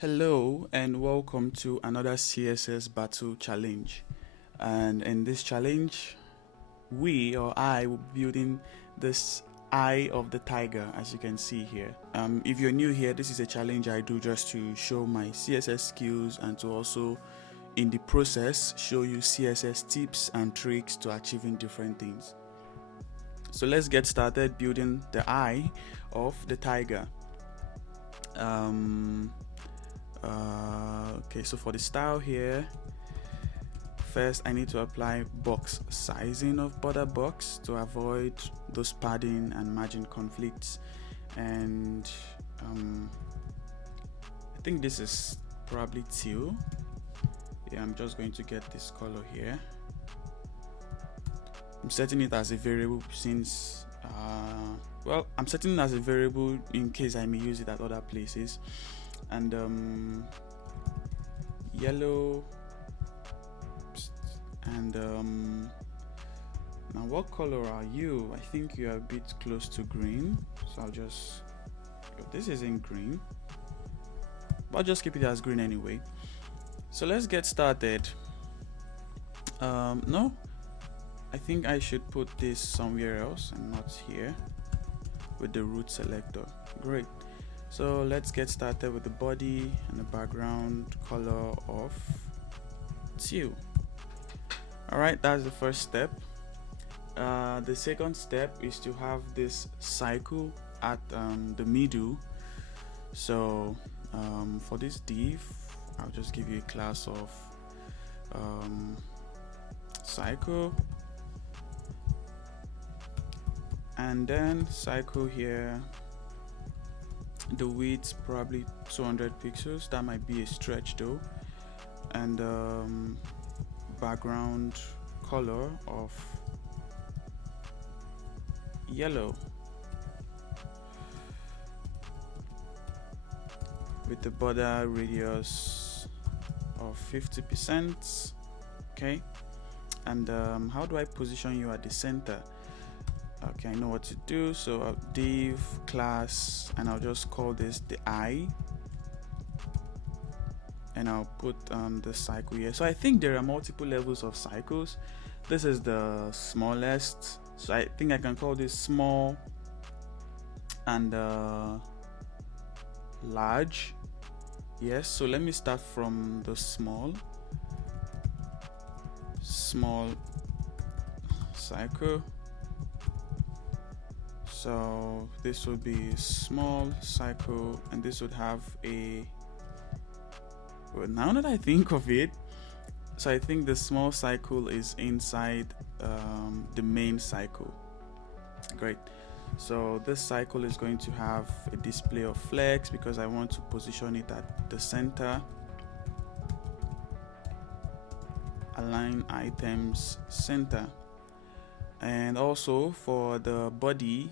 Hello and welcome to another CSS Battle Challenge. And in this challenge, I will be building this eye of the tiger, as you can see here. If you're new here, this is a challenge I do just to show my CSS skills and to also, in the process, show you CSS tips and tricks to achieving different things. So let's get started building the eye of the tiger. Okay, so for the style here, first I need to apply box sizing of border box to avoid those padding and margin conflicts. And I think this is probably teal. Yeah, I'm just going to get this color here. I'm setting it as a variable since I'm setting it as a variable in case I may use it at other places. And yellow, and now what color are you? I think you are a bit close to green, so I'll just, this isn't green, but I'll just keep it as green anyway. So let's get started. No, I think I should put this somewhere else and not here with the root selector. Great. So let's get started with the body and the background color of teal. Alright, that's the first step. The second step is to have this cycle at the middle. So for this div, I'll just give you a class of cycle, and then cycle here. The width probably 200 pixels. That might be a stretch though. And background color of yellow with the border radius of 50%. Okay, and how do I position you at the center? Okay, I know what to do. So I'll div class, and I'll just call this the eye, and I'll put the cycle here. So I think there are multiple levels of cycles. This is the smallest, so I think I can call this small and large. Yes, so let me start from the small cycle. So this would be small cycle, and this would have a, well, now that I think of it, so I think the small cycle is inside the main cycle. Great. So this cycle is going to have a display of flex because I want to position it at the center. Align items center. And also for the body,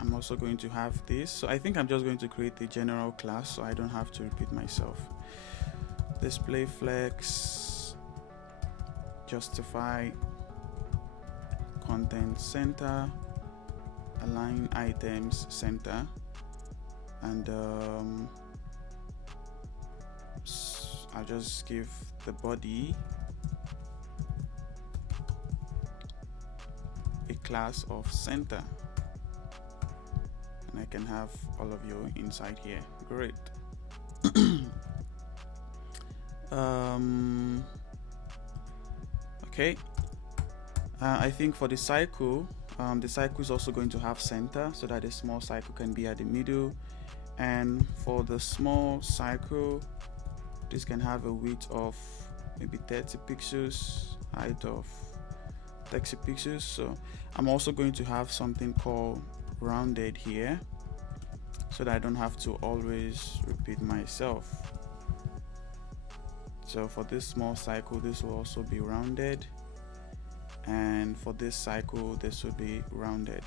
I'm also going to have this. So I think I'm just going to create a general class so I don't have to repeat myself. Display flex, justify, content center, align items center, and I'll just give the body a class of center, and I can have all of you inside here. Great. Okay, I think for the cycle is also going to have center so that a small cycle can be at the middle, and for the small cycle, this can have a width of maybe 30 pixels, height of 30 pixels. So I'm also going to have something called rounded here so that I don't have to always repeat myself. So for this small cycle, this will also be rounded, and for this cycle, this will be rounded.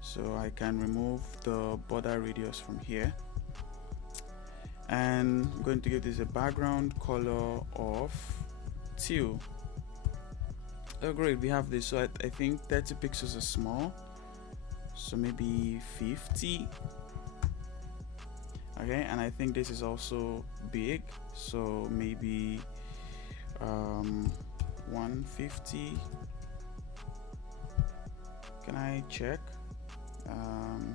So I can remove the border radius from here, and I'm going to give this a background color of teal. Oh great, we have this. So I think 30 pixels is small, so maybe 50. Okay, and I think this is also big, so maybe 150. Can I check?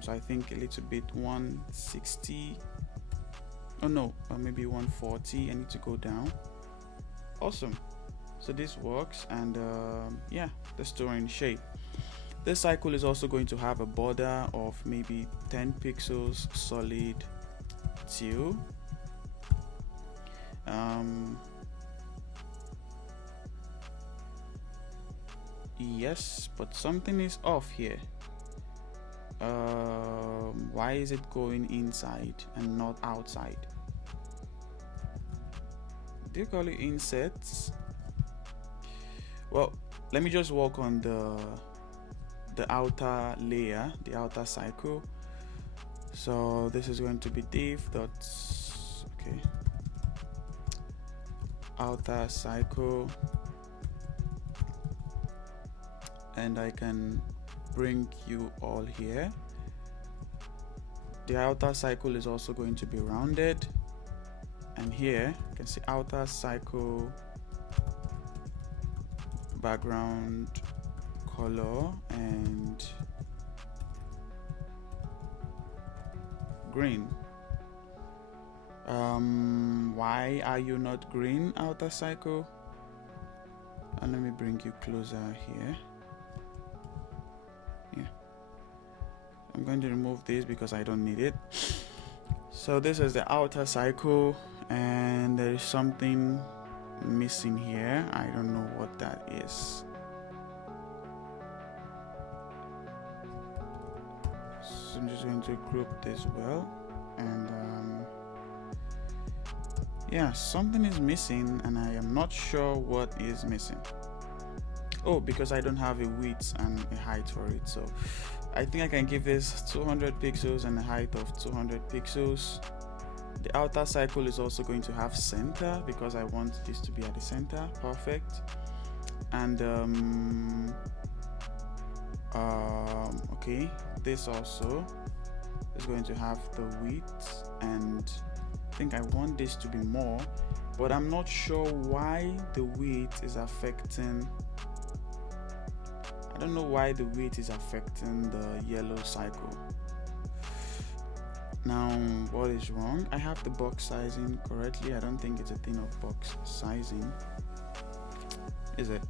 So I think a little bit 160. Oh no, maybe 140. I need to go down. Awesome. So this works, and yeah, the storing shape. This cycle is also going to have a border of maybe 10 pixels solid teal. Yes, but something is off here. Why is it going inside and not outside? Do you call it insets? Well, let me just work on the outer layer, the outer cycle. So this is going to be div dot, okay, outer cycle, and I can bring you all here. The outer cycle is also going to be rounded, and here you can see outer cycle background color and green. Why are you not green, outer cycle? And let me bring you closer here. Yeah, I'm going to remove this because I don't need it. So this is the outer cycle, and there is something missing here. I don't know what that is. So I'm just going to group this well, and yeah, something is missing, and I am not sure what is missing. Oh, because I don't have a width and a height for it, so I think I can give this 200 pixels and a height of 200 pixels. The outer cycle is also going to have center because I want this to be at the center. Perfect. And okay, this also is going to have the width, and I think I want this to be more, but I'm not sure why the width is affecting. I don't know why the width is affecting the yellow cycle. Now, what is wrong? I have the box sizing correctly. I don't think it's a thing of box sizing, is it?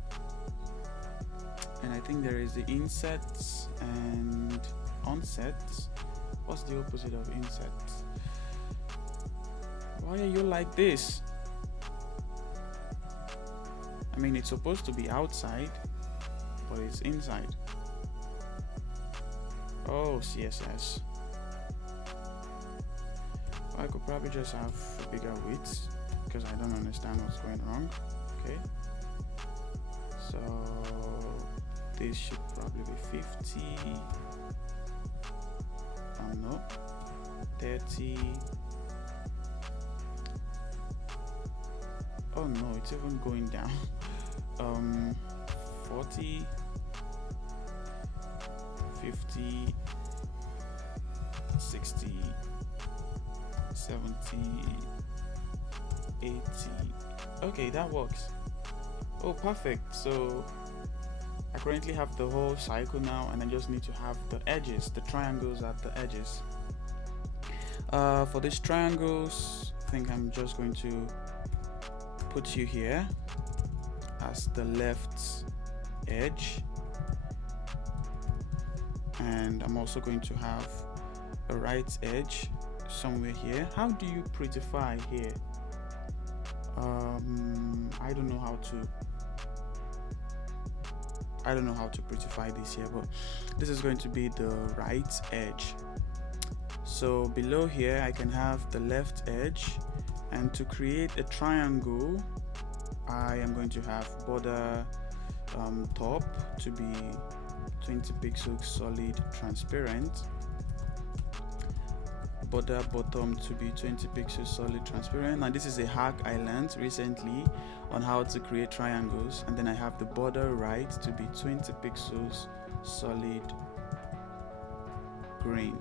And I think there is the insets and onsets. What's the opposite of insets? Why are you like this? I mean, it's supposed to be outside, but it's inside. Oh, CSS. I could probably just have a bigger width because I don't understand what's going wrong. Okay, so this should probably be 50. No, 30. Oh no, it's even going down. 40, 50, 60, 70, 80. Okay, that works. Oh, perfect. So I currently have the whole cycle now, and I just need to have the edges, the triangles at the edges. For these triangles, I think I'm just going to put you here as the left edge, and I'm also going to have a right edge somewhere here. How do you prettify here? I don't know how to prettify this here, but this is going to be the right edge. So below here I can have the left edge, and to create a triangle I am going to have border top to be 20 pixels solid transparent, border bottom to be 20 pixels solid transparent. And this is a hack I learned recently on how to create triangles. And then I have the border right to be 20 pixels solid green.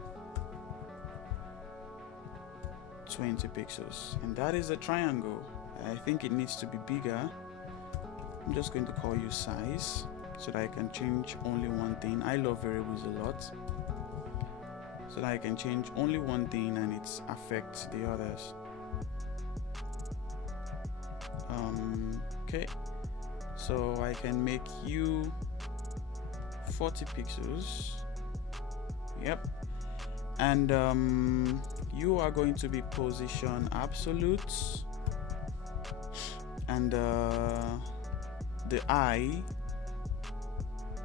20 pixels, and that is a triangle. I think it needs to be bigger. I'm just going to call you size so that I can change only one thing. I love variables a lot, so that I can change only one thing and it affects the others. Okay, so I can make you 40 pixels. Yep. And you are going to be position absolute, and the eye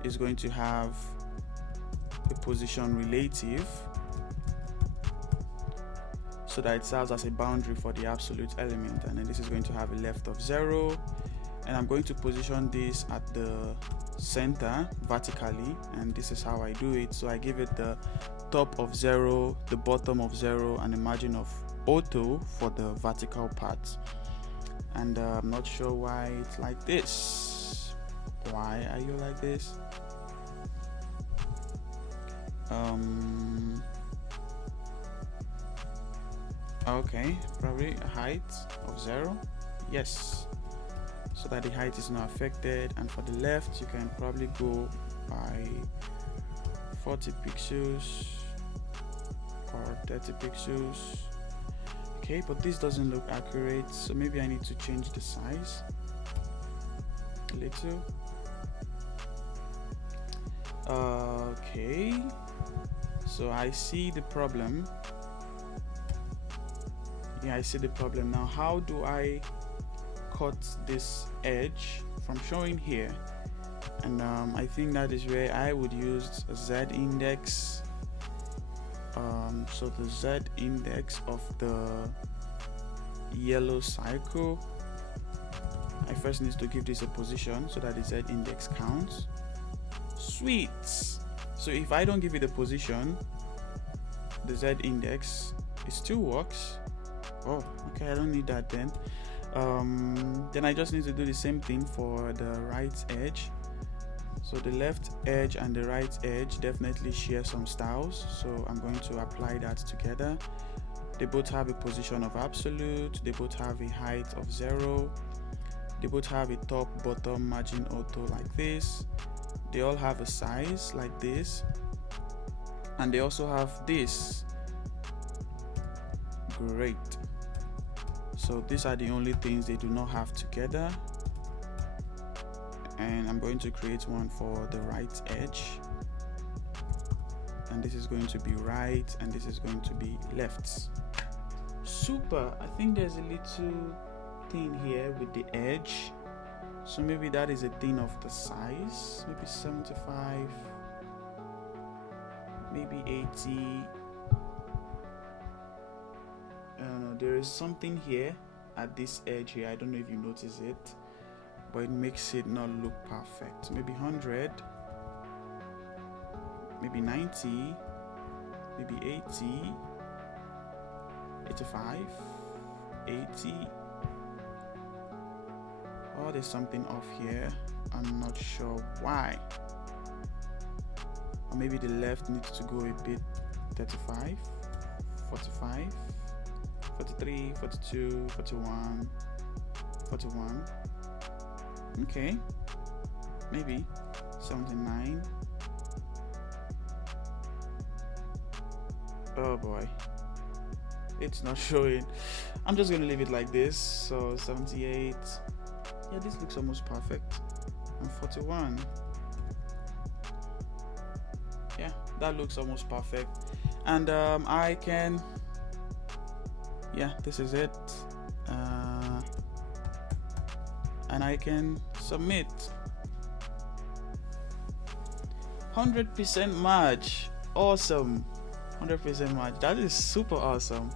is going to have a position relative, so that it serves as a boundary for the absolute element. And then this is going to have a left of 0, and I'm going to position this at the center vertically, and this is how I do it. So I give it the top of 0, the bottom of 0, and a margin of auto for the vertical part. And I'm not sure why it's like this. Why are you like this? Okay, probably a height of 0. Yes, so that the height is not affected. And for the left, you can probably go by 40 pixels or 30 pixels. Okay, but this doesn't look accurate, so maybe I need to change the size a little. Okay, so I see the problem. Yeah, I see the problem. Now, how do I cut this edge from showing here? And I think that is where I would use a Z index. So the Z index of the yellow cycle, I first need to give this a position so that the Z index counts. Sweet. So if I don't give it a position, the Z index, it still works. Oh, okay, I don't need that then. Then I just need to do the same thing for the right edge. So the left edge and the right edge definitely share some styles, so I'm going to apply that together. They both have a position of absolute, they both have a height of 0, they both have a top bottom margin auto like this, they all have a size like this, and they also have this. Great. So these are the only things they do not have together. And I'm going to create one for the right edge, and this is going to be right, and this is going to be left. Super. I think there's a little thing here with the edge, so maybe that is a thing of the size, maybe 75, maybe 80. There is something here at this edge here. I don't know if you notice it, but it makes it not look perfect. Maybe 100, maybe 90, maybe 80, 85, 80. Oh, there's something off here. I'm not sure why. Or maybe the left needs to go a bit. 35, 45, 43, 42, 41, 41. Okay, maybe 79. Oh boy, it's not showing. I'm just gonna leave it like this. So 78. Yeah, this looks almost perfect. And 41. Yeah, that looks almost perfect. And I can, yeah, this is it. And I can submit. 100% match. Awesome. 100% match. That is super awesome.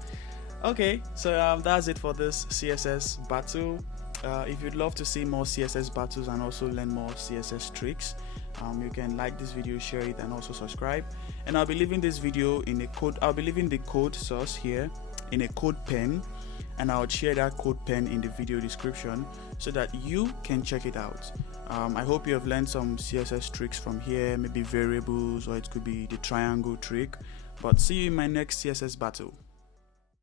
Okay, so that's it for this CSS battle. If you'd love to see more CSS battles and also learn more CSS tricks, you can like this video, share it, and also subscribe. And I'll be leaving this video in a code. I'll be leaving the code source here in a code pen, and I'll share that code pen in the video description so that you can check it out. I hope you have learned some CSS tricks from here, maybe variables, or it could be the triangle trick. But see you in my next CSS battle.